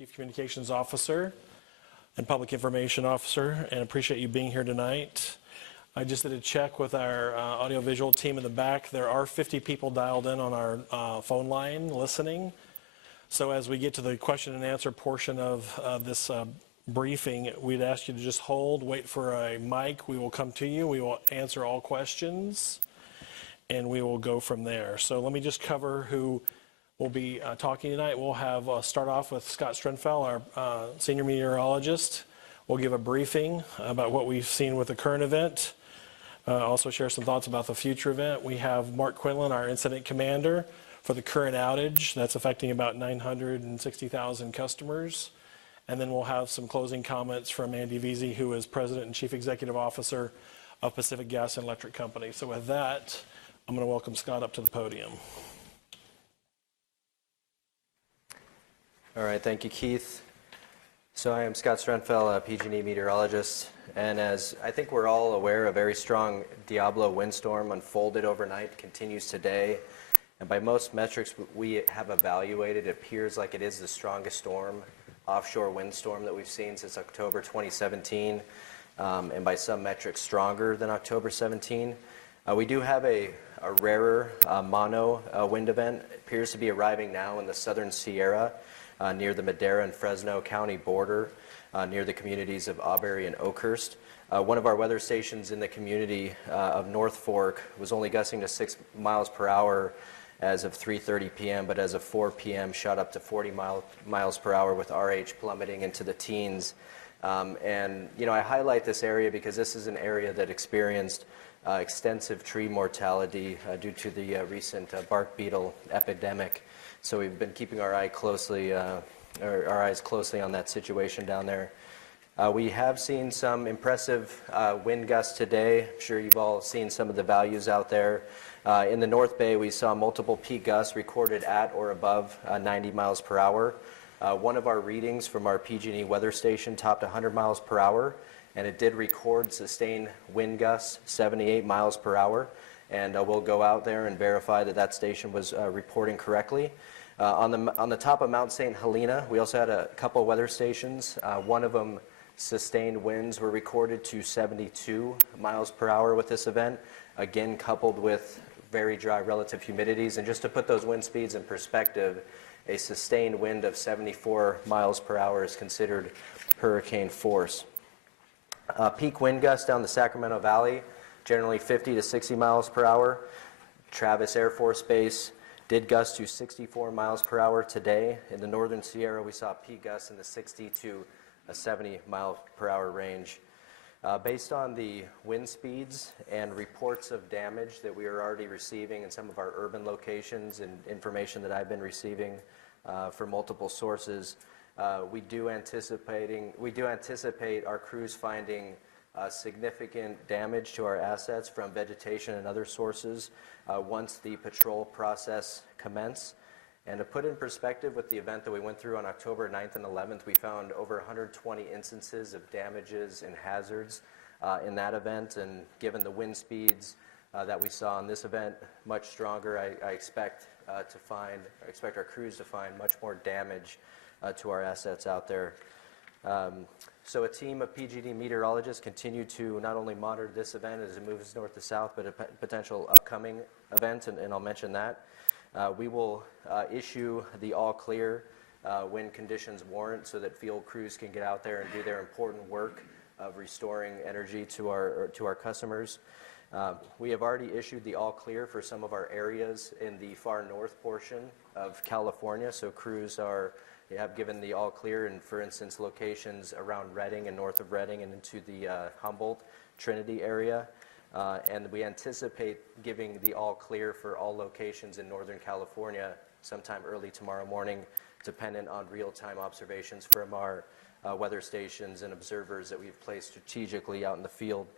Chief Communications Officer and Public Information Officer, and appreciate you being here tonight. I just did a check with our audiovisual team in the back. There are 50 people dialed in on our phone line listening. So as we get to the question and answer portion of this briefing, we'd ask you to just hold, wait for a mic. We will come to you. We will answer all questions, and we will go from there. So let me just cover who will be talking tonight. We'll have start off with Scott Strenfeld, our senior meteorologist. We'll give a briefing about what we've seen with the current event. Also share some thoughts about the future event. We have Mark Quinlan, our incident commander, for the current outage that's affecting about 960,000 customers. And then we'll have some closing comments from Andy Veazey, who is President and Chief Executive Officer of Pacific Gas and Electric Company. So with that, I'm going to welcome Scott up to the podium. All right, thank you, Keith. So I am Scott Strenfeld, a PG&E meteorologist, and as I think we're all aware, a very strong Diablo Windstorm unfolded overnight, continues today, and by most metrics we have evaluated, it appears like it is the strongest storm, offshore windstorm that we've seen since October 2017, and by some metrics stronger than October 17. We do have a rarer mono wind event. It appears to be arriving now in the southern Sierra, near the Madera and Fresno County border, near the communities of Auberry and Oakhurst. One of our weather stations in the community of North Fork was only gusting to 6 miles per hour as of 3:30 p.m., but as of 4 p.m. shot up to 40 miles per hour with RH plummeting into the teens. And you know, I highlight this area because this is an area that experienced extensive tree mortality due to the recent bark beetle epidemic. So we've been keeping our eyes closely on that situation down there. We have seen some impressive wind gusts today. I'm sure you've all seen some of the values out there. In the North Bay, we saw multiple peak gusts recorded at or above 90 miles per hour. One of our readings from our PG&E weather station topped 100 miles per hour, and it did record sustained wind gusts 78 miles per hour. And we'll go out there and verify that that station was reporting correctly. On the top of Mount St. Helena, we also had a couple weather stations. One of them, sustained winds were recorded to 72 miles per hour with this event, again coupled with very dry relative humidities. And just to put those wind speeds in perspective, a sustained wind of 74 miles per hour is considered hurricane force. Peak wind gusts down the Sacramento Valley, generally 50 to 60 miles per hour. Travis Air Force Base did gust to 64 miles per hour today. In the northern Sierra, we saw peak gusts in the 60 to 70 mile per hour range. Based on the wind speeds and reports of damage that we are already receiving in some of our urban locations and information that I've been receiving from multiple sources, we do anticipate our crews finding significant damage to our assets from vegetation and other sources once the patrol process commences. And to put in perspective with the event that we went through on October 9th and 11th, we found over 120 instances of damages and hazards in that event. And given the wind speeds that we saw in this event, much stronger, I expect our crews to find much more damage to our assets out there. So a team of PG&E meteorologists continue to not only monitor this event as it moves north to south, but a potential upcoming event, and I'll mention that. We will issue the all clear when conditions warrant so that field crews can get out there and do their important work of restoring energy to our customers. We have already issued the all clear for some of our areas in the far north portion of California, so crews have given the all clear in, for instance, locations around Redding and north of Redding and into the Humboldt, Trinity area. And we anticipate giving the all clear for all locations in Northern California sometime early tomorrow morning, dependent on real-time observations from our weather stations and observers that we've placed strategically out in the field.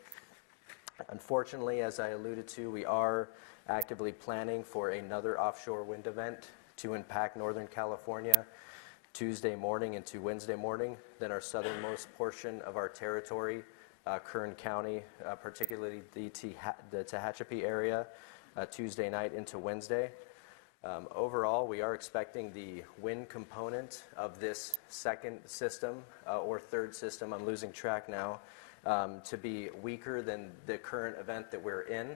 Unfortunately, as I alluded to, we are actively planning for another offshore wind event to impact Northern California Tuesday morning into Wednesday morning. Then our southernmost portion of our territory, Kern County, particularly the Tehachapi area, Tuesday night into Wednesday. Overall, we are expecting the wind component of this second system or third system, I'm losing track now, to be weaker than the current event that we're in.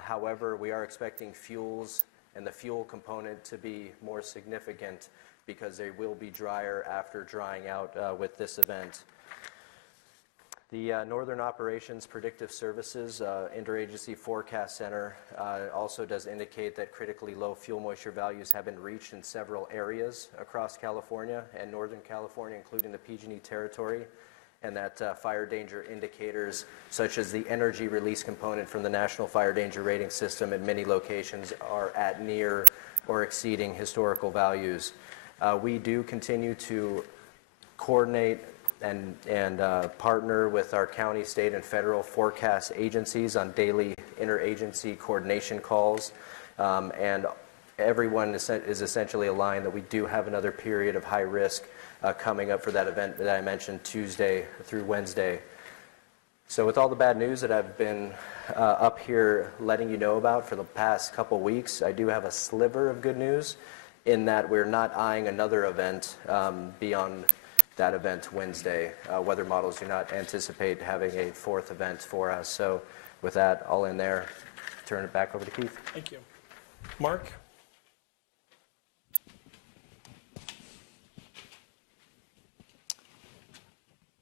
However, we are expecting fuels and the fuel component to be more significant because they will be drier after drying out with this event. The Northern Operations Predictive Services Interagency Forecast Center also does indicate that critically low fuel moisture values have been reached in several areas across California and Northern California, including the PG&E territory, and that fire danger indicators such as the energy release component from the National Fire Danger Rating System at many locations are at near or exceeding historical values. We do continue to coordinate and partner with our county, state, and federal forecast agencies on daily interagency coordination calls. And everyone is essentially aligned that we do have another period of high risk coming up for that event that I mentioned Tuesday through Wednesday. So with all the bad news that I've been up here letting you know about for the past couple weeks, I do have a sliver of good news in that we're not eyeing another event beyond that event Wednesday. Weather models do not anticipate having a fourth event for us. So with that, I'll end there. Turn it back over to Keith. Thank you. Mark?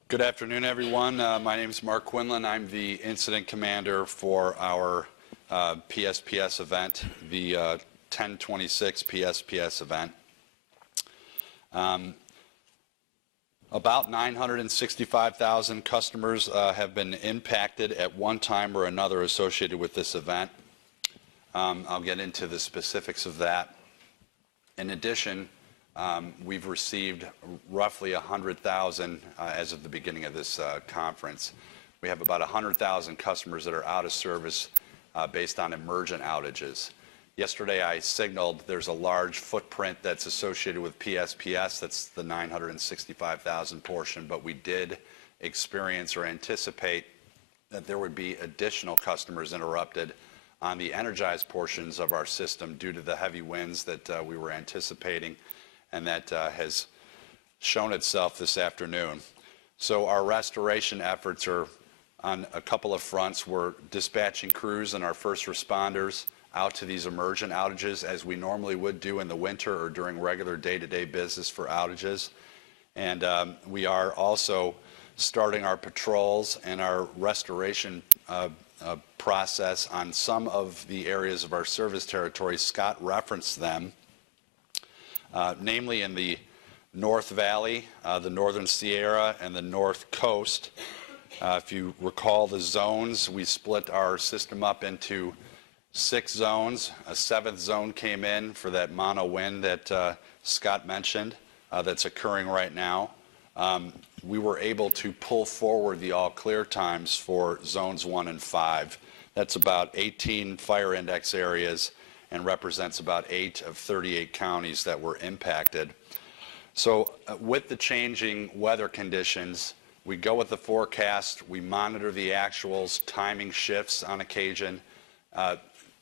Good afternoon, everyone. My name is Mark Quinlan. I'm the incident commander for our PSPS event, the 1026 PSPS event. About 965,000 customers have been impacted at one time or another associated with this event. I'll get into the specifics of that. In addition, we've received roughly 100,000 as of the beginning of this conference. We have about 100,000 customers that are out of service based on emergent outages. Yesterday I signaled there's a large footprint that's associated with PSPS, that's the 965,000 portion, but we did experience or anticipate that there would be additional customers interrupted on the energized portions of our system due to the heavy winds that we were anticipating, and that has shown itself this afternoon. So our restoration efforts are on a couple of fronts. We're dispatching crews and our first responders out to these emergent outages as we normally would do in the winter or during regular day-to-day business for outages. And we are also starting our patrols and our restoration process on some of the areas of our service territory. Scott referenced them, namely in the North Valley, the Northern Sierra, and the North Coast. If you recall the zones, we split our system up into 6 zones. A 7th zone came in for that mono wind that Scott mentioned that's occurring right now. We were able to pull forward the all clear times for zones 1 and 5. That's about 18 fire index areas and represents about 8 of 38 counties that were impacted. So with the changing weather conditions, we go with the forecast, we monitor the actuals, timing shifts on occasion.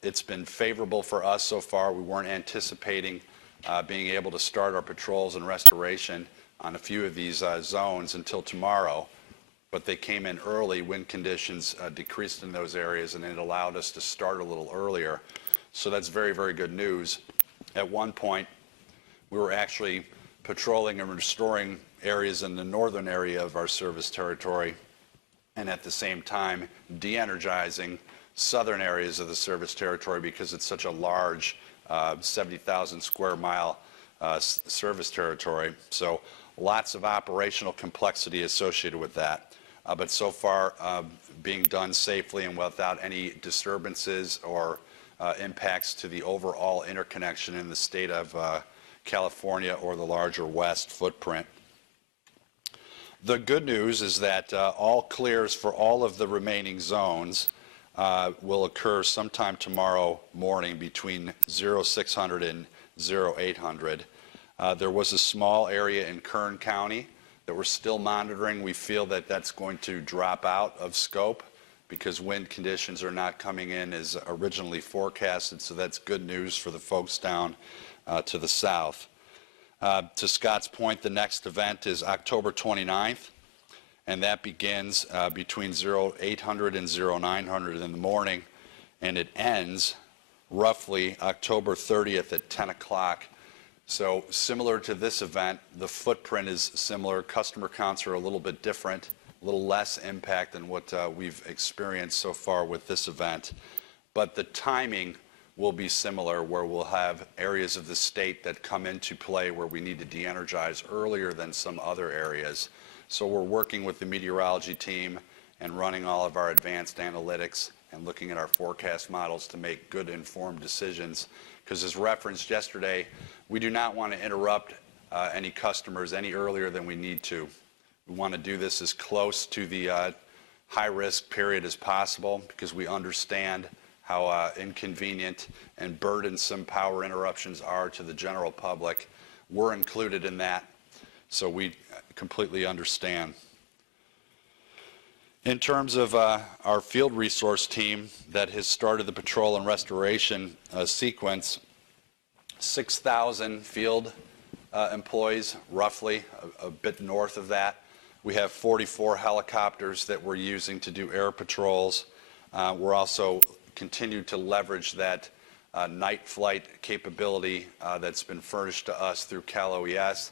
It's been favorable for us so far. We weren't anticipating being able to start our patrols and restoration on a few of these zones until tomorrow, but they came in early. Wind conditions decreased in those areas, and it allowed us to start a little earlier. So that's very, very good news. At one point, we were actually patrolling and restoring areas in the northern area of our service territory, and at the same time de-energizing southern areas of the service territory because it's such a large 70,000 square mile service territory. So lots of operational complexity associated with that. But so far being done safely and without any disturbances or impacts to the overall interconnection in the state of California or the larger West footprint. The good news is that all clears for all of the remaining zones will occur sometime tomorrow morning between 0600 and 0800. There was a small area in Kern County that we're still monitoring. We feel that that's going to drop out of scope because wind conditions are not coming in as originally forecasted, so that's good news for the folks down to the south. To Scott's point, the next event is October 29th, and that begins between 0800 and 0900 in the morning, and it ends roughly October 30th at 10 o'clock. So similar to this event, the footprint is similar. Customer counts are a little bit different, a little less impact than what we've experienced so far with this event. But the timing will be similar, where we'll have areas of the state that come into play where we need to de-energize earlier than some other areas. So we're working with the meteorology team and running all of our advanced analytics and looking at our forecast models to make good informed decisions. Because as referenced yesterday, we do not want to interrupt any customers any earlier than we need to. We want to do this as close to the high-risk period as possible, because we understand how inconvenient and burdensome power interruptions are to the general public. We're included in that, so we completely understand. In terms of our field resource team that has started the patrol and restoration sequence, 6,000 field employees, roughly, a bit north of that. We have 44 helicopters that we're using to do air patrols. We're also continue to leverage that night flight capability that's been furnished to us through Cal OES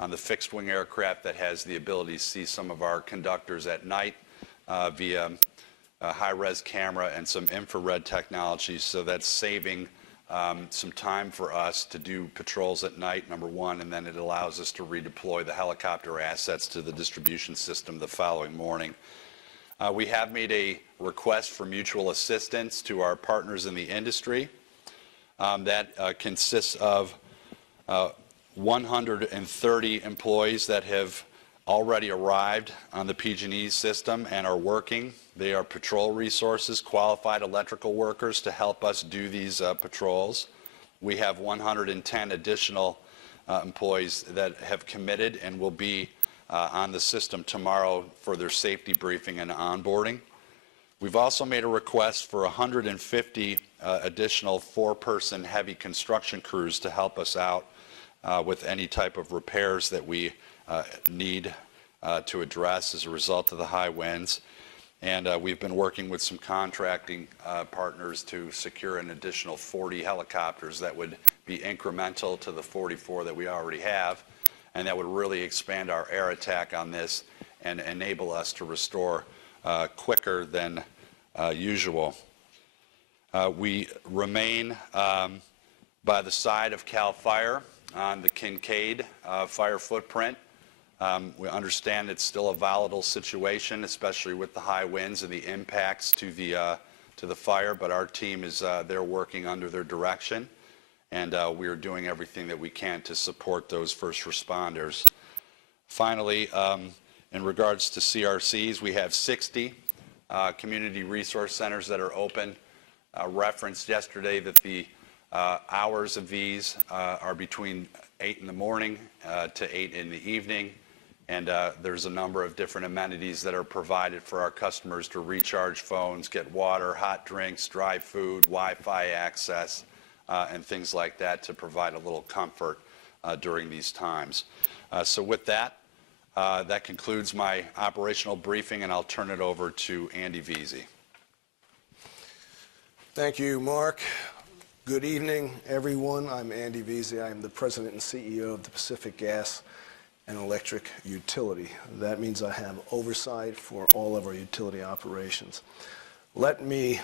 on the fixed wing aircraft that has the ability to see some of our conductors at night via a high-res camera and some infrared technology. So that's saving some time for us to do patrols at night, number one, and then it allows us to redeploy the helicopter assets to the distribution system the following morning. We have made a request for mutual assistance to our partners in the industry. That consists of 130 employees that have already arrived on the PG&E system and are working. They are patrol resources, qualified electrical workers to help us do these patrols. We have 110 additional employees that have committed and will be on the system tomorrow for their safety briefing and onboarding. We've also made a request for 150 additional 4-person heavy construction crews to help us out with any type of repairs that we need to address as a result of the high winds. And we've been working with some contracting partners to secure an additional 40 helicopters that would be incremental to the 44 that we already have, and that would really expand our air attack on this and enable us to restore quicker than usual. We remain by the side of CAL FIRE on the Kincaid fire footprint. We understand it's still a volatile situation, especially with the high winds and the impacts to the fire, but our team is there working under their direction, and we are doing everything that we can to support those first responders. Finally, in regards to CRCs, we have 60 community resource centers that are open. Referenced yesterday that the hours of these are between 8 in the morning to 8 in the evening, and there's a number of different amenities that are provided for our customers to recharge phones, get water, hot drinks, dry food, Wi-Fi access, and things like that to provide a little comfort during these times. So with that, that concludes my operational briefing, and I'll turn it over to Andy Veazey. Thank you, Mark. Good evening, everyone. I'm Andy Veazey. I am the President and CEO of the Pacific Gas and Electric Utility. That means I have oversight for all of our utility operations. Let me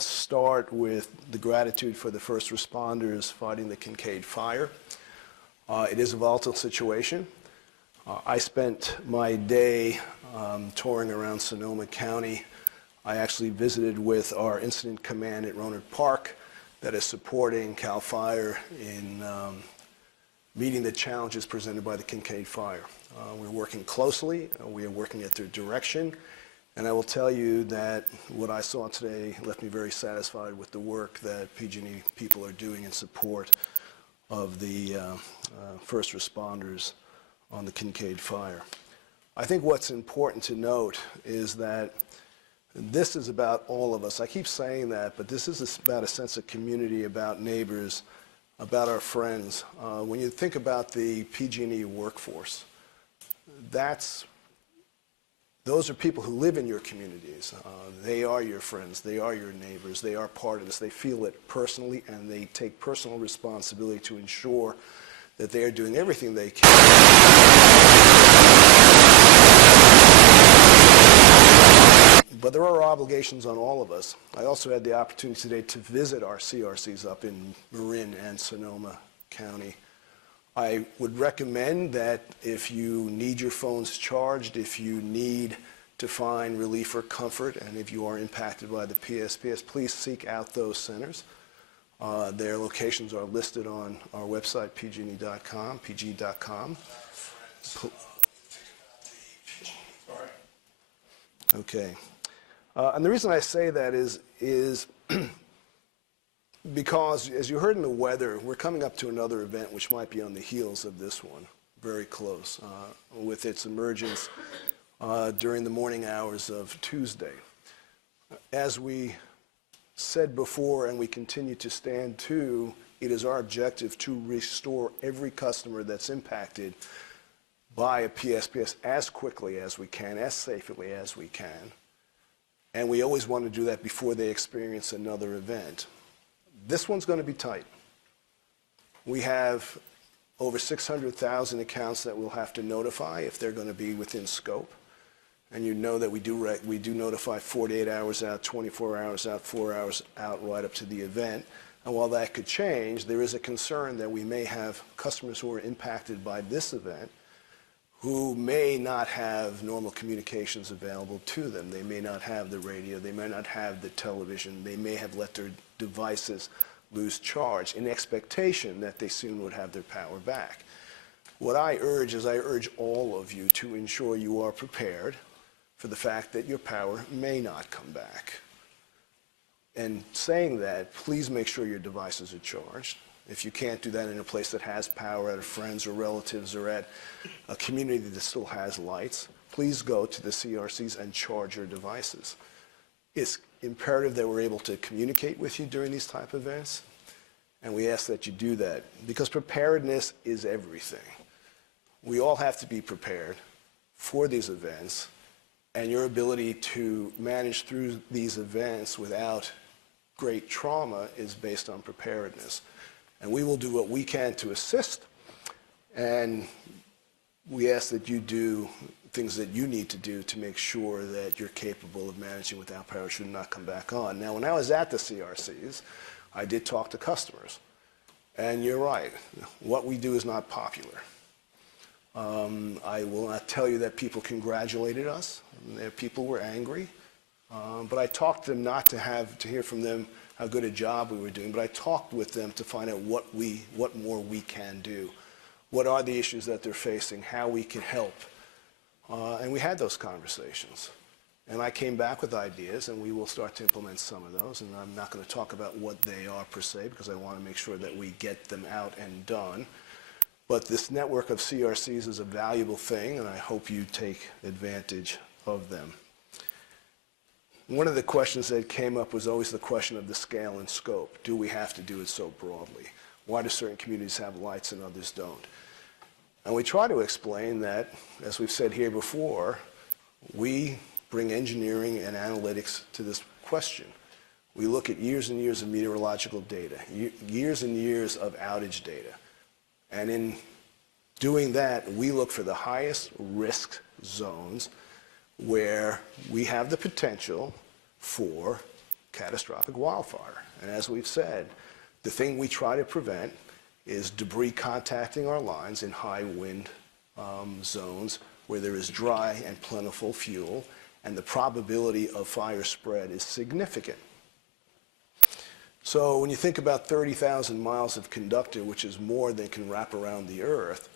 start with the gratitude for the first responders fighting the Kincaid fire. It is a volatile situation. I spent my day touring around Sonoma County. I actually visited with our incident command at Rohnert Park that is supporting CAL FIRE in meeting the challenges presented by the Kincaid fire. We're working closely. We are working at their direction. And I will tell you that what I saw today left me very satisfied with the work that PG&E people are doing in support of the first responders on the Kincaid fire. I think what's important to note is that This is about all of us. I keep saying that, but this is about a sense of community, about neighbors, about our friends. When you think about the PG&E workforce, those are people who live in your communities. They are your friends. They are your neighbors. They are part of this. They feel it personally, and they take personal responsibility to ensure that they are doing everything they can. But there are obligations on all of us. I also had the opportunity today to visit our CRCs up in Marin and Sonoma County. I would recommend that if you need your phones charged, if you need to find relief or comfort, and if you are impacted by the PSPS, please seek out those centers. Their locations are listed on our website, pgne.com, pg.com. Okay. And the reason I say that is because, as you heard in the weather, we're coming up to another event which might be on the heels of this one, very close, with its emergence during the morning hours of Tuesday. As we said before, and we continue to stand to, it is our objective to restore every customer that's impacted by a PSPS as quickly as we can, as safely as we can. And we always want to do that before they experience another event. This one's going to be tight. We have over 600,000 accounts that we'll have to notify if they're going to be within scope. And you know that we do notify 48 hours out, 24 hours out, 4 hours out, right up to the event. And while that could change, there is a concern that we may have customers who are impacted by this event who may not have normal communications available to them. They may not have the radio, they may not have the television, they may have let their devices lose charge in expectation that they soon would have their power back. What I urge all of you to ensure you are prepared for the fact that your power may not come back. And saying that, please make sure your devices are charged. If you can't do that in a place that has power, at a friends or relatives or at a community that still has lights, please go to the CRCs and charge your devices. It's imperative that we're able to communicate with you during these type of events, and we ask that you do that because preparedness is everything. We all have to be prepared for these events, and your ability to manage through these events without great trauma is based on preparedness. And we will do what we can to assist, and we ask that you do things that you need to do to make sure that you're capable of managing without power should not come back on. Now, when I was at the CRCs, I did talk to customers, and you're right, what we do is not popular. I will not tell you that people congratulated us. People were angry, but I talked to them not to hear from them how good a job we were doing, but I talked with them to find out what more we can do. What are the issues that they're facing, how we can help. And we had those conversations. And I came back with ideas, and we will start to implement some of those. And I'm not going to talk about what they are per se, because I want to make sure that we get them out and done. But this network of CRCs is a valuable thing, and I hope you take advantage of them. One of the questions that came up was always the question of the scale and scope. Do we have to do it so broadly? Why do certain communities have lights and others don't? And we try to explain that, as we've said here before, we bring engineering and analytics to this question. We look at years and years of meteorological data, years and years of outage data. And in doing that, we look for the highest risk zones where we have the potential for catastrophic wildfire. And as we've said, the thing we try to prevent is debris contacting our lines in high wind zones where there is dry and plentiful fuel, and the probability of fire spread is significant. So when you think about 30,000 miles of conductor, which is more than can wrap around the earth,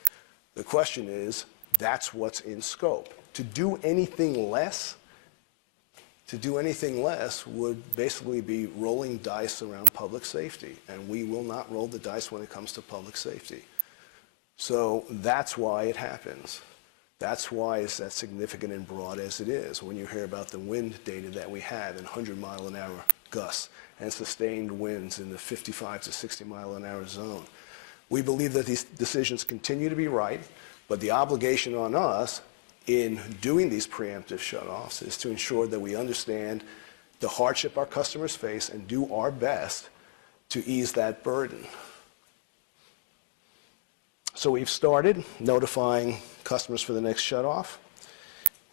the question is, that's what's in scope. To do anything less would basically be rolling dice around public safety, and we will not roll the dice when it comes to public safety. So that's why it happens. That's why it's that significant and broad as it is. When you hear about the wind data that we have in 100-mile-an-hour gusts and sustained winds in the 55 to 60-mile-an-hour zone, we believe that these decisions continue to be right, but the obligation on us in doing these preemptive shutoffs is to ensure that we understand the hardship our customers face and do our best to ease that burden. So we've started notifying customers for the next shutoff.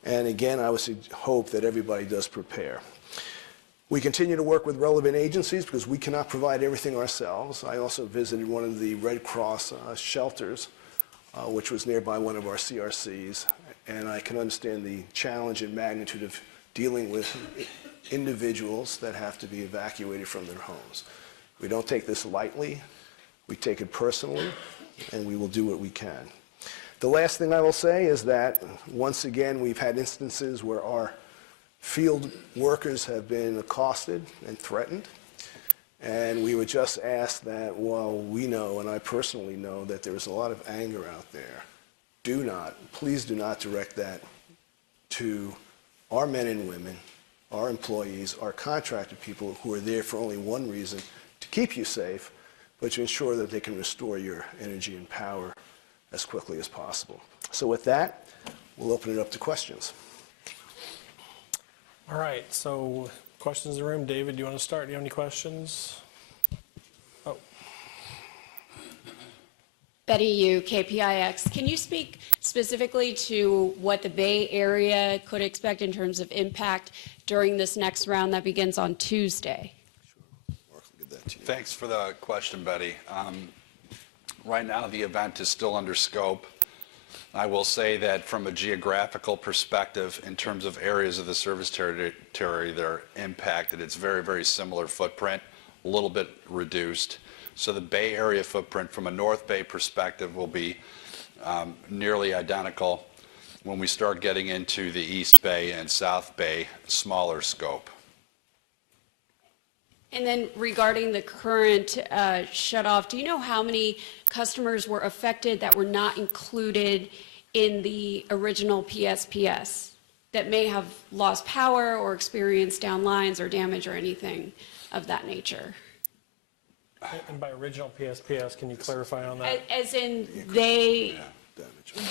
And again, I would hope that everybody does prepare. We continue to work with relevant agencies because we cannot provide everything ourselves. I also visited one of the Red Cross shelters, which was nearby one of our CRCs, and I can understand the challenge and magnitude of dealing with individuals that have to be evacuated from their homes. We don't take this lightly. We take it personally, and we will do what we can. The last thing I will say is that, once again, we've had instances where our field workers have been accosted and threatened, and we would just ask that while we know, and I personally know, that there is a lot of anger out there, please do not direct that to our men and women, our employees, our contracted people who are there for only one reason, to keep you safe, but to ensure that they can restore your energy and power as quickly as possible. So with that, we'll open it up to questions. All right, so questions in the room. David, do you want to start? Do you have any questions? Oh. Betty Yu, KPIX. Can you speak specifically to what the Bay Area could expect in terms of impact during this next round that begins on Tuesday? Sure. Mark, I'll give that to you. Thanks for the question, Betty. Right now, the event is still under scope. I will say that from a geographical perspective, in terms of areas of the service territory that are impacted, it's very, very similar footprint, a little bit reduced. So the Bay Area footprint from a North Bay perspective will be nearly identical. When we start getting into the East Bay and South Bay, smaller scope. And then regarding the current shutoff, do you know how many customers were affected that were not included in the original PSPS that may have lost power or experienced down lines or damage or anything of that nature? And by original PSPS, can you clarify on that? As in, they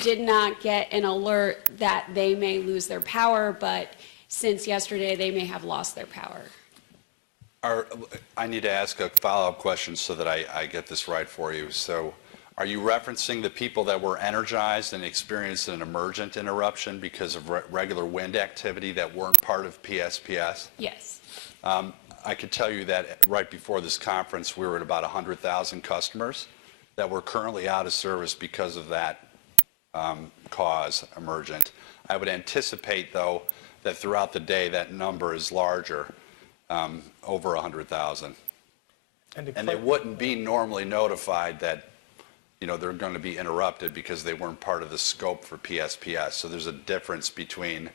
did not get an alert that they may lose their power, but since yesterday, they may have lost their power. I need to ask a follow-up question so that I get this right for you. So are you referencing the people that were energized and experienced an emergent interruption because of regular wind activity that weren't part of PSPS? Yes. I could tell you that right before this conference, we were at about 100,000 customers that were currently out of service because of that cause, emergent. I would anticipate, though, that throughout the day that number is larger, over 100,000. And they wouldn't be normally notified that, you know, they're going to be interrupted because they weren't part of the scope for PSPS. So there's a difference between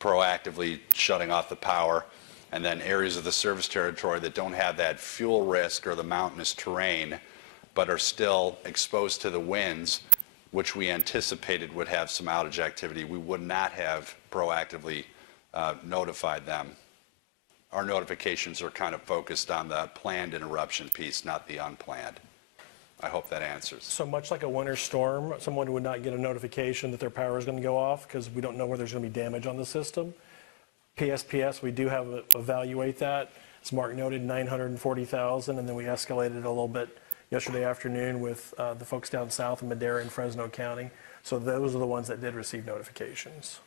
proactively shutting off the power and then areas of the service territory that don't have that fuel risk or the mountainous terrain, but are still exposed to the winds, which we anticipated would have some outage activity. We would not have proactively notified them. Our notifications are kind of focused on the planned interruption piece, not the unplanned. I hope that answers. So much like a winter storm, someone would not get a notification that their power is going to go off because we don't know where there's going to be damage on the system. PSPS, we do have to evaluate that. As Mark noted, 940,000, and then we escalated a little bit yesterday afternoon with the folks down south in Madera and Fresno County. So those are the ones that did receive notifications.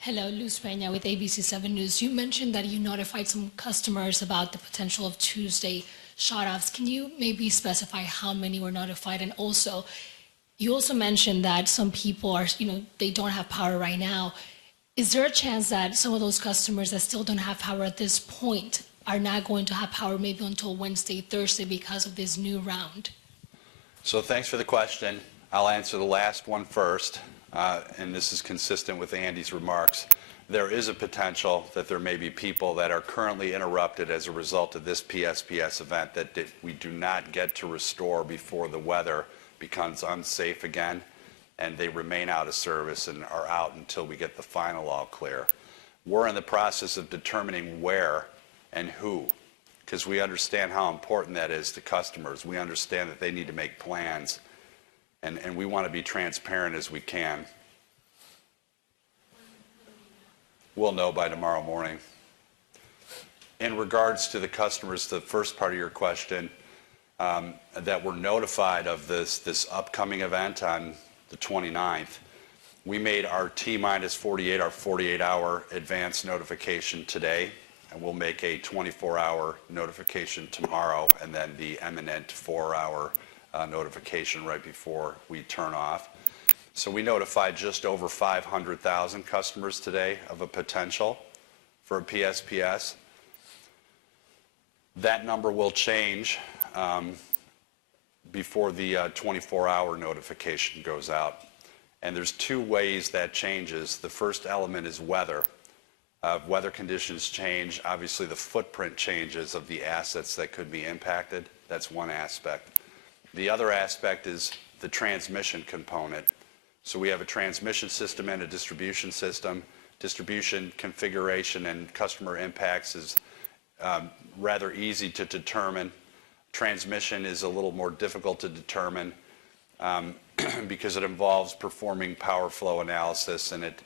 Hello, Luz Peña with ABC7 News. You mentioned that you notified some customers about the potential of Tuesday shutoffs. Can you maybe specify how many were notified? And also, you also mentioned that some people are, they don't have power right now. Is there a chance that some of those customers that still don't have power at this point are not going to have power maybe until Wednesday, Thursday because of this new round? So thanks for the question. I'll answer the last one first. And this is consistent with Andy's remarks. There is a potential that there may be people that are currently interrupted as a result of this PSPS event that we do not get to restore before the weather becomes unsafe again, and they remain out of service and are out until we get the final all clear. We're in the process of determining where and who, because we understand how important that is to customers. We understand that they need to make plans, and we want to be transparent as we can. We'll know by tomorrow morning. In regards to the customers, the first part of your question, that were notified of this upcoming event on the 29th, we made our T-minus 48, our 48-hour advance notification today, and we'll make a 24-hour notification tomorrow, and then the imminent 4-hour notification right before we turn off. So we notified just over 500,000 customers today of a potential for a PSPS. That number will change before the 24-hour notification goes out. And there's two ways that changes. The first element is weather. Weather conditions change. Obviously, the footprint changes of the assets that could be impacted. That's one aspect. The other aspect is the transmission component. So we have a transmission system and a distribution system. Distribution configuration and customer impacts is rather easy to determine. Transmission is a little more difficult to determine because it involves performing power flow analysis, and it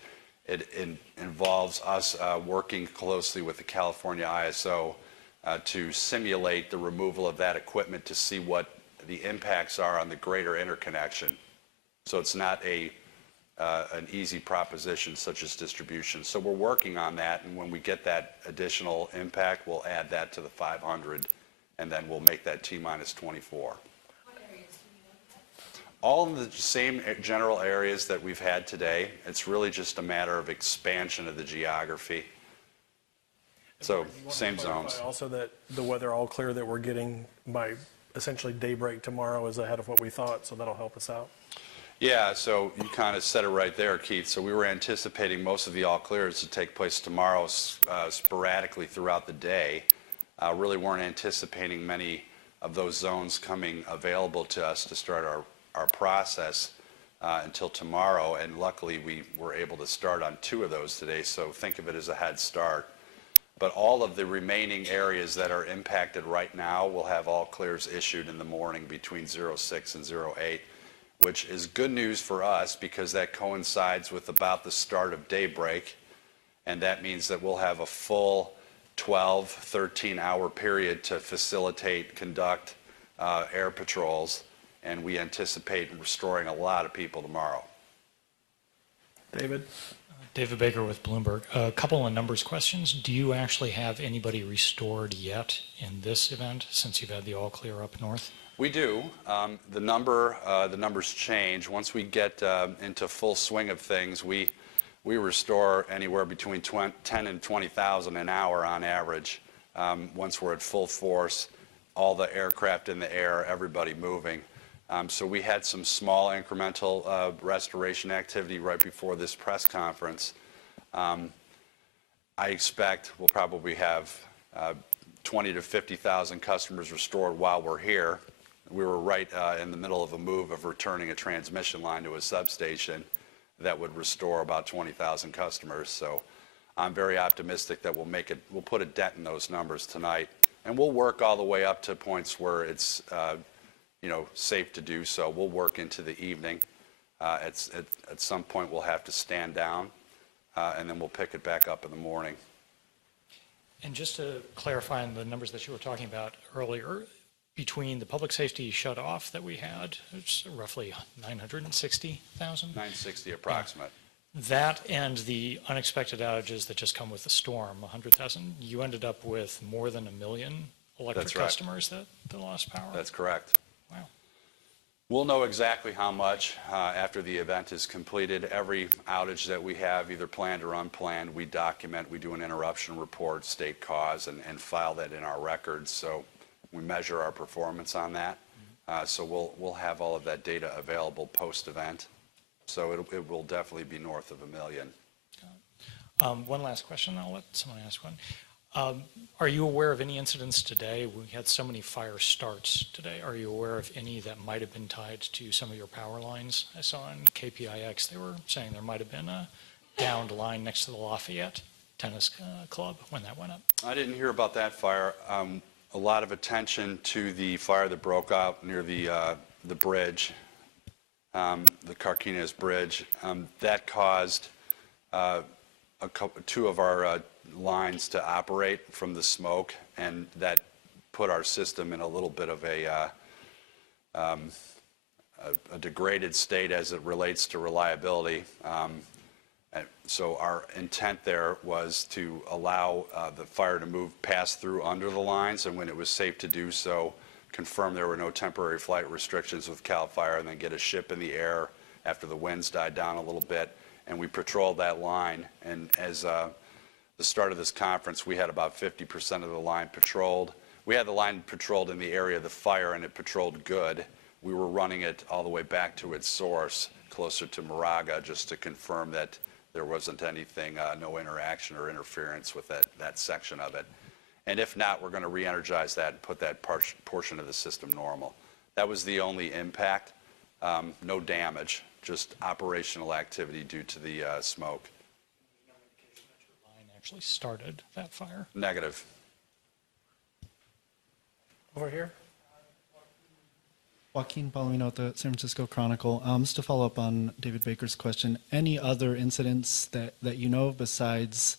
involves us working closely with the California ISO to simulate the removal of that equipment to see what the impacts are on the greater interconnection. So it's not an easy proposition such as distribution. So we're working on that, and when we get that additional impact, we'll add that to the 500, and then we'll make that T-minus 24. All in the same general areas that we've had today. It's really just a matter of expansion of the geography. So same zones. Also that the weather all clear that we're getting by essentially daybreak tomorrow is ahead of what we thought, so that'll help us out. Yeah, so you kind of said it right there, Keith. So we were anticipating most of the all clears to take place tomorrow sporadically throughout the day. Really weren't anticipating many of those zones coming available to us to start our process until tomorrow, and luckily we were able to start on 2 of those today, so think of it as a head start. But all of the remaining areas that are impacted right now will have all clears issued in the morning between 06 and 08, which is good news for us because that coincides with about the start of daybreak, and that means that we'll have a full 12, 13-hour period to facilitate, conduct air patrols, and we anticipate restoring a lot of people tomorrow. David? David Baker with Bloomberg. A couple of numbers questions. Do you actually have anybody restored yet in this event since you've had the all clear up north? We do. The numbers change. Once we get into full swing of things, we restore anywhere between 10 and 20,000 an hour on average. Once we're at full force, all the aircraft in the air, everybody moving. So we had some small incremental restoration activity right before this press conference. I expect we'll probably have 20 to 50,000 customers restored while we're here. We were right in the middle of a move of returning a transmission line to a substation that would restore about 20,000 customers. So I'm very optimistic that we'll put a dent in those numbers tonight. And we'll work all the way up to points where it's safe to do so. We'll work into the evening. At some point, we'll have to stand down, and then we'll pick it back up in the morning. And just to clarify on the numbers that you were talking about earlier, between the public safety shut-off that we had, it's roughly 960,000? 960 approximate. That and the unexpected outages that just come with the storm, 100,000, you ended up with more than 1 million electric That's right. customers that lost power? That's correct. Wow. We'll know exactly how much after the event is completed. Every outage that we have, either planned or unplanned, we document. We do an interruption report, state cause, and file that in our records. So we measure our performance on that. So we'll have all of that data available post-event. So it will definitely be north of 1 million. One last question. I'll let someone ask one. Are you aware of any incidents today? We had so many fire starts today. Are you aware of any that might have been tied to some of your power lines? I saw on KPIX they were saying there might have been a downed line next to the Lafayette Tennis Club when that went up. I didn't hear about that fire. A lot of attention to the fire that broke out near the bridge, the Carquinez Bridge. That caused two of our lines to operate from the smoke, and that put our system in a little bit of a degraded state as it relates to reliability. And so our intent there was to allow the fire to pass through under the lines, and when it was safe to do so, confirm there were no temporary flight restrictions with CAL FIRE, and then get a ship in the air after the winds died down a little bit. And we patrolled that line, and as the start of this conference, we had about 50% of the line patrolled. We had the line patrolled in the area of the fire, and it patrolled good. We were running it all the way back to its source, closer to Moraga, just to confirm that there wasn't anything, no interaction or interference with that section of it. And if not, we're going to re-energize that and put that portion of the system normal. That was the only impact. No damage, just operational activity due to the smoke. Actually started that fire? Negative. Over here. Joaquin Palomino at the San Francisco Chronicle. Just to follow up on David Baker's question, any other incidents that you know of besides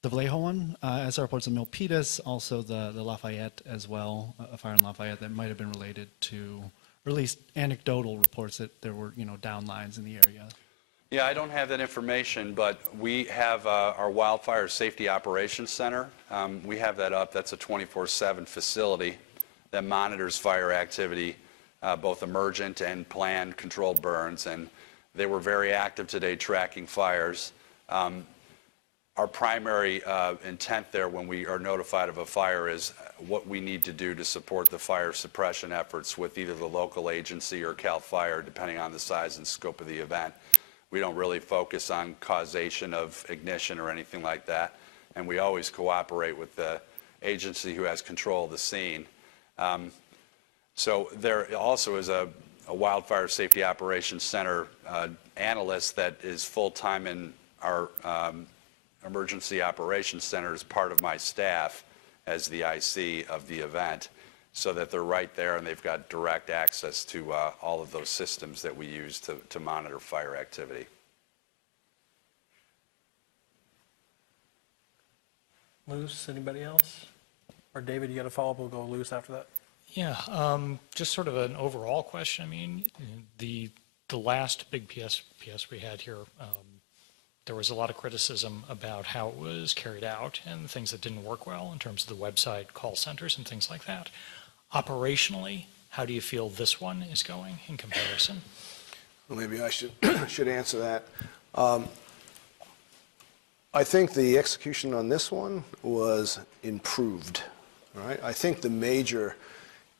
the Vallejo one? As our reports of Milpitas, also the Lafayette as well, a fire in Lafayette that might have been related to, or at least anecdotal reports that there were, down lines in the area. Yeah, I don't have that information, but we have our Wildfire Safety Operations Center. We have that up. That's a 24/7 facility that monitors fire activity, both emergent and planned controlled burns, and they were very active today tracking fires. Our primary intent there when we are notified of a fire is what we need to do to support the fire suppression efforts with either the local agency or CAL FIRE, depending on the size and scope of the event. We don't really focus on causation of ignition or anything like that, and we always cooperate with the agency who has control of the scene. So there also is a Wildfire Safety Operations Center analyst that is full-time in our Emergency Operations Center as part of my staff as the IC of the event, so that they're right there and they've got direct access to all of those systems that we use to monitor fire activity. Luce, anybody else? Or David, you got to follow up, we'll go Luce after that. Yeah, just sort of an overall question. I mean, the last big PSPS we had here, there was a lot of criticism about how it was carried out and things that didn't work well in terms of the website, call centers, and things like that. Operationally, how do you feel this one is going in comparison? Well, maybe I should answer that. I think the execution on this one was improved. Right? I think the major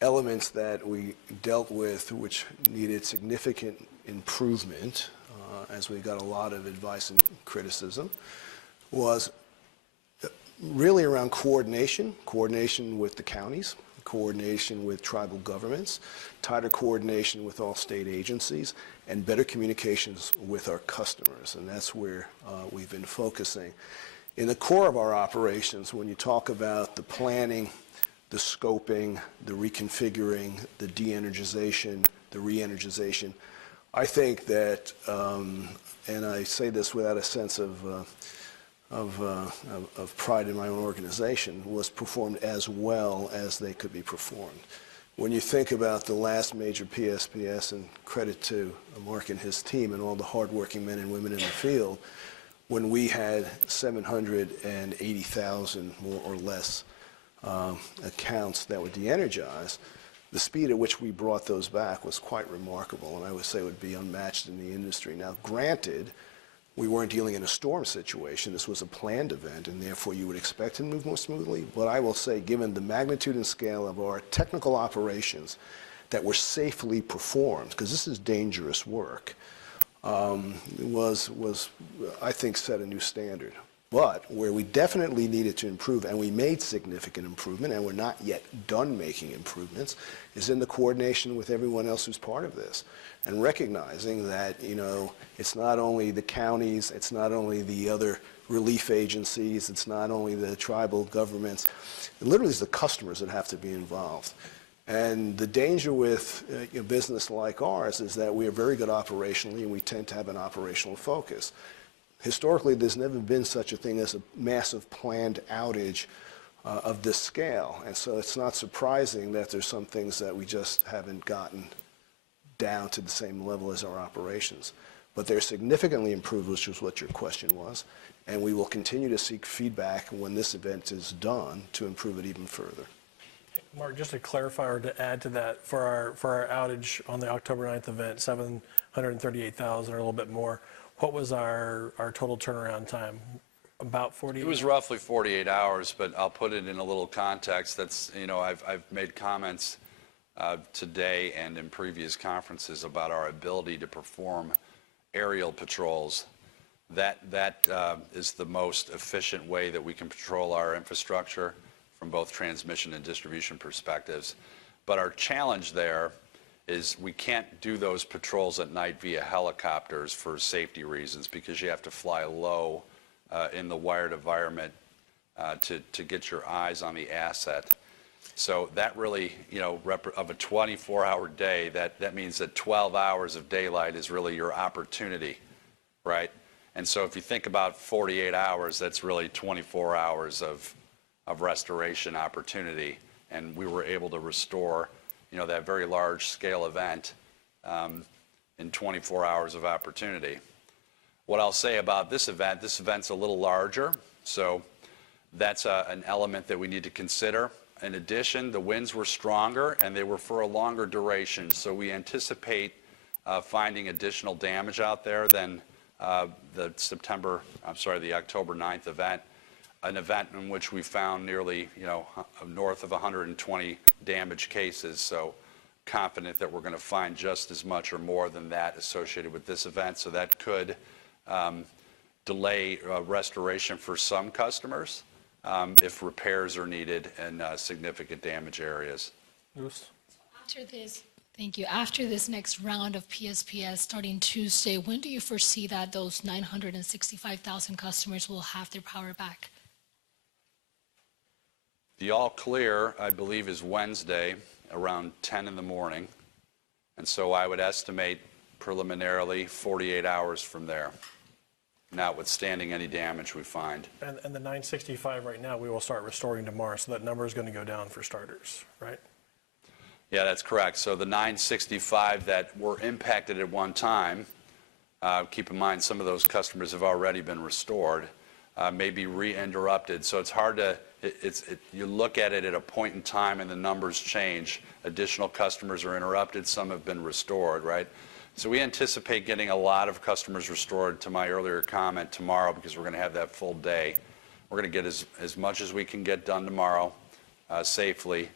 elements that we dealt with, which needed significant improvement, as we got a lot of advice and criticism, was really around coordination with the counties, coordination with tribal governments, tighter coordination with all state agencies, and better communications with our customers. And that's where we've been focusing. In the core of our operations, when you talk about the planning, the scoping, the reconfiguring, the de-energization, the re-energization, I think that, and I say this without a sense of pride in my own organization, was performed as well as they could be performed. When you think about the last major PSPS, and credit to Mark and his team and all the hardworking men and women in the field, when we had 780,000 more or less accounts that were de-energized, the speed at which we brought those back was quite remarkable, and I would say would be unmatched in the industry. Now, granted, we weren't dealing in a storm situation. This was a planned event, and therefore you would expect it to move more smoothly. But I will say, given the magnitude and scale of our technical operations that were safely performed, because this is dangerous work, was I think, set a new standard. But where we definitely needed to improve, and we made significant improvement, and we're not yet done making improvements, is in the coordination with everyone else who's part of this. And recognizing that, you know, it's not only the counties, it's not only the other relief agencies, it's not only the tribal governments, it literally is the customers that have to be involved. And the danger with a business like ours is that we are very good operationally, and we tend to have an operational focus. Historically, there's never been such a thing as a massive planned outage of this scale. And so it's not surprising that there's some things that we just haven't gotten down to the same level as our operations. But they're significantly improved, which is what your question was. And we will continue to seek feedback when this event is done to improve it even further. Mark, just to clarify or to add to that, for our outage on the October 9th event, 738,000 or a little bit more, what was our total turnaround time? About 40? It was roughly 48 hours, but I'll put it in a little context. That's, you know, I've made comments today and in previous conferences about our ability to perform aerial patrols. That is the most efficient way that we can patrol our infrastructure from both transmission and distribution perspectives. But our challenge there is we can't do those patrols at night via helicopters for safety reasons, because you have to fly low in the wired environment to get your eyes on the asset. So that really, you know, of a 24-hour day, that means that 12 hours of daylight is really your opportunity, right? And so if you think about 48 hours, that's really 24 hours of restoration opportunity. And we were able to restore, you know, that very large scale event in 24 hours of opportunity. What I'll say about this event's a little larger, so that's an element that we need to consider. In addition, the winds were stronger and they were for a longer duration, so we anticipate finding additional damage out there than the October 9th event, an event in which we found nearly, you know, north of 120 damage cases. So confident that we're going to find just as much or more than that associated with this event. So that could delay restoration for some customers if repairs are needed in significant damage areas. Bruce? After this next round of PSPS starting Tuesday, when do you foresee that those 965,000 customers will have their power back? The all clear, I believe, is Wednesday around 10 in the morning. And so I would estimate preliminarily 48 hours from there, notwithstanding any damage we find. And the 965 right now, we will start restoring tomorrow, so that number is going to go down for starters, right? Yeah, that's correct. So the 965 that were impacted at one time, keep in mind some of those customers have already been restored, may be re-interrupted. So it's hard to, you look at it at a point in time and the numbers change. Additional customers are interrupted, some have been restored, right? So we anticipate getting a lot of customers restored, to my earlier comment, tomorrow, because we're going to have that full day. We're going to get as much as we can get done tomorrow safely,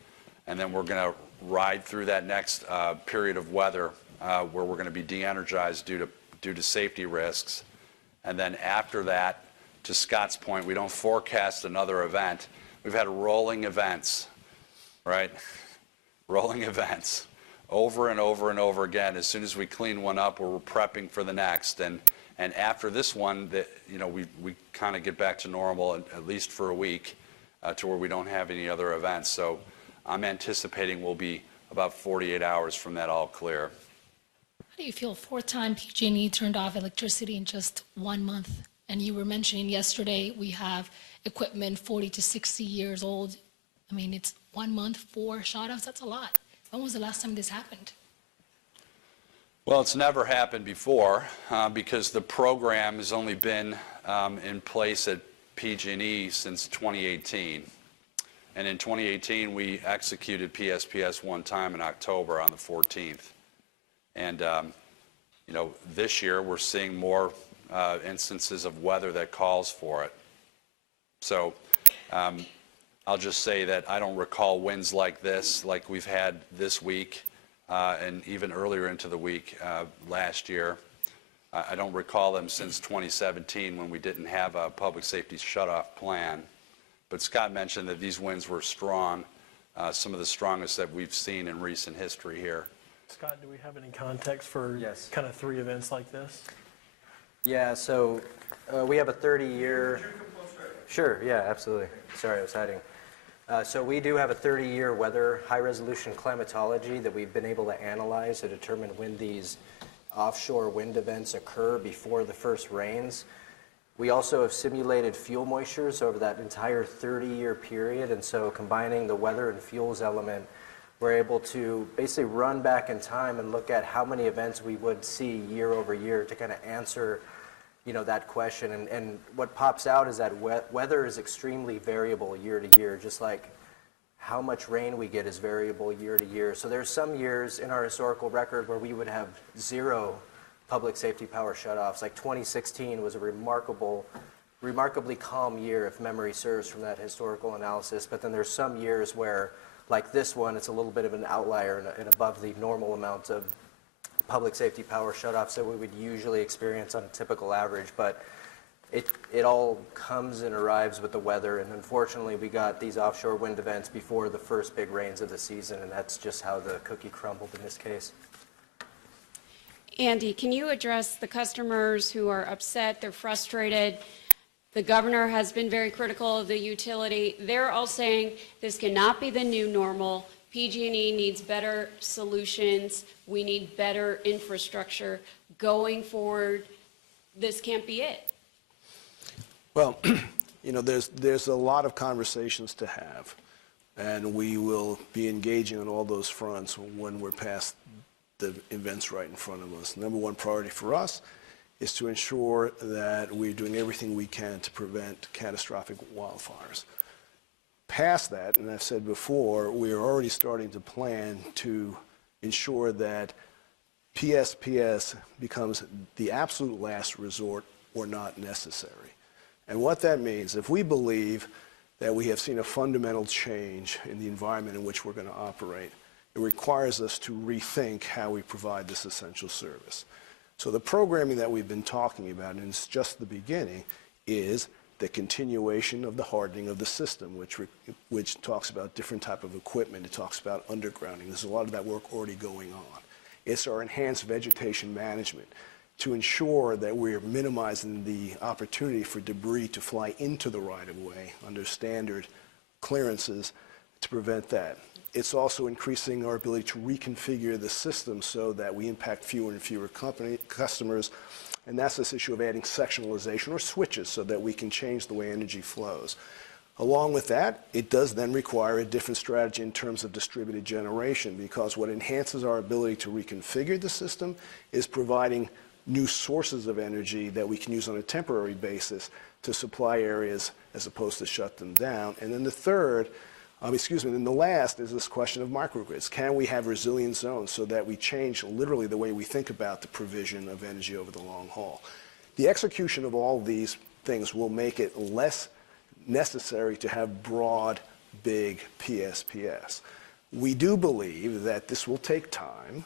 and then we're going to ride through that next period of weather where we're going to be de-energized due to safety risks. And then after that, to Scott's point, we don't forecast another event. We've had rolling events, right? Rolling events over and over and over again. As soon as we clean one up, we're prepping for the next. And after this one, you know, we kind of get back to normal, at least for a week, to where we don't have any other events. So I'm anticipating we'll be about 48 hours from that all clear. How do you feel? Fourth time PG&E turned off electricity in just 1 month. And you were mentioning yesterday we have equipment 40 to 60 years old. I mean, it's 1 month, 4 shutoffs. That's a lot. When was the last time this happened? Well, it's never happened before because the program has only been in place at PG&E since 2018. And in 2018, we executed PSPS one time in October on the 14th. And, you know, this year we're seeing more instances of weather that calls for it. So I'll just say that I don't recall winds like this, like we've had this week and even earlier into the week last year. I don't recall them since 2017 when we didn't have a public safety shutoff plan. But Scott mentioned that these winds were strong, some of the strongest that we've seen in recent history here. Scott, do we have any context for Yes. kind of 3 events like this? Yeah, so we have a 30-year... Sure, yeah, absolutely. Sorry, I was hiding. So we do have a 30-year weather high-resolution climatology that we've been able to analyze to determine when these offshore wind events occur before the first rains. We also have simulated fuel moistures over that entire 30-year period, and so combining the weather and fuels element, we're able to basically run back in time and look at how many events we would see year over year to kind of answer, you know, that question. And what pops out is that weather is extremely variable year to year, just like how much rain we get is variable year to year. So there's some years in our historical record where we would have 0 public safety power shutoffs. Like 2016 was a remarkably calm year, if memory serves, from that historical analysis. But then there's some years where, like this one, it's a little bit of an outlier and above the normal amount of public safety power shutoffs that we would usually experience on a typical average. But it all comes and arrives with the weather, and unfortunately we got these offshore wind events before the first big rains of the season, and that's just how the cookie crumbled in this case. Andy, can you address the customers who are upset, they're frustrated? The governor has been very critical of the utility. They're all saying this cannot be the new normal. PG&E needs better solutions. We need better infrastructure. Going forward, this can't be it. Well, you know, there's a lot of conversations to have, and we will be engaging on all those fronts when we're past the events right in front of us. Number one priority for us is to ensure that we're doing everything we can to prevent catastrophic wildfires. Past that, and I've said before, we are already starting to plan to ensure that PSPS becomes the absolute last resort or not necessary. And what that means, if we believe that we have seen a fundamental change in the environment in which we're going to operate, it requires us to rethink how we provide this essential service. So the programming that we've been talking about, and it's just the beginning, is the continuation of the hardening of the system, which talks about different type of equipment. It talks about undergrounding. There's a lot of that work already going on. It's our enhanced vegetation management to ensure that we're minimizing the opportunity for debris to fly into the right-of-way under standard clearances to prevent that. It's also increasing our ability to reconfigure the system so that we impact fewer and fewer customers, and that's this issue of adding sectionalization or switches so that we can change the way energy flows. Along with that, it does then require a different strategy in terms of distributed generation, because what enhances our ability to reconfigure the system is providing new sources of energy that we can use on a temporary basis to supply areas as opposed to shut them down. And then then the last is this question of microgrids. Can we have resilient zones so that we change literally the way we think about the provision of energy over the long haul? The execution of all these things will make it less necessary to have broad, big PSPS. We do believe that this will take time,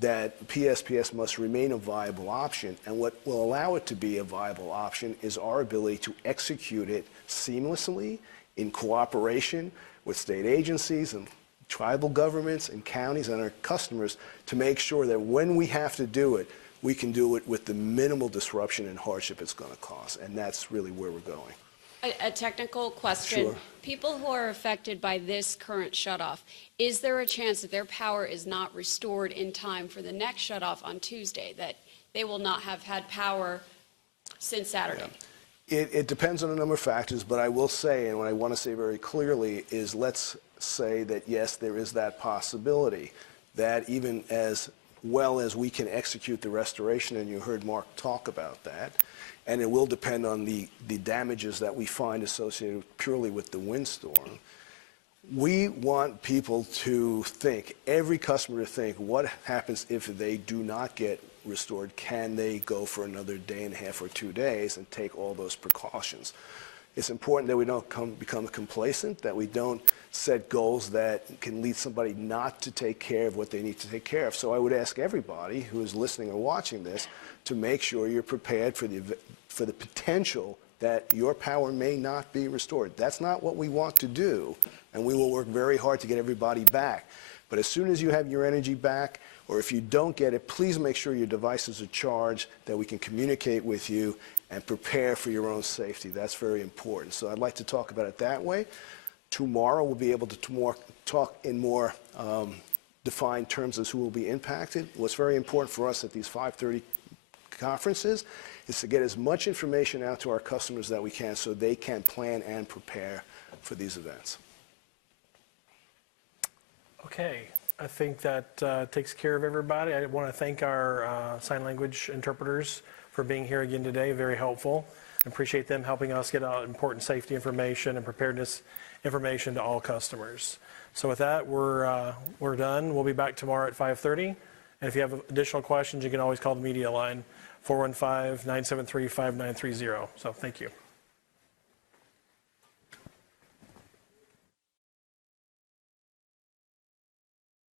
that PSPS must remain a viable option, and what will allow it to be a viable option is our ability to execute it seamlessly in cooperation with state agencies and tribal governments and counties and our customers to make sure that when we have to do it, we can do it with the minimal disruption and hardship it's going to cause, and that's really where we're going. A technical question. Sure. People who are affected by this current shutoff, is there a chance that their power is not restored in time for the next shutoff on Tuesday, that they will not have had power since Saturday? Yeah. It depends on a number of factors, but I will say, and what I want to say very clearly is, let's say that yes, there is that possibility that even as well as we can execute the restoration, and you heard Mark talk about that, and it will depend on the damages that we find associated purely with the windstorm. We want people to think, every customer to think, what happens if they do not get restored? Can they go for another day and a half or 2 days and take all those precautions? It's important that we don't become complacent, that we don't set goals that can lead somebody not to take care of what they need to take care of. So I would ask everybody who is listening or watching this to make sure you're prepared for the potential that your power may not be restored. That's not what we want to do, and we will work very hard to get everybody back. But as soon as you have your energy back, or if you don't get it, please make sure your devices are charged, that we can communicate with you and prepare for your own safety. That's very important. So I'd like to talk about it that way. Tomorrow we'll be able to talk in more defined terms as who will be impacted. What's very important for us at these 5:30 conferences is to get as much information out to our customers that we can so they can plan and prepare for these events. Okay, I think that takes care of everybody. I want to thank our sign language interpreters for being here again today, very helpful. I appreciate them helping us get out important safety information and preparedness information to all customers. So with that, we're done. We'll be back tomorrow at 5:30. And if you have additional questions, you can always call the media line, 415-973-5930. So thank you.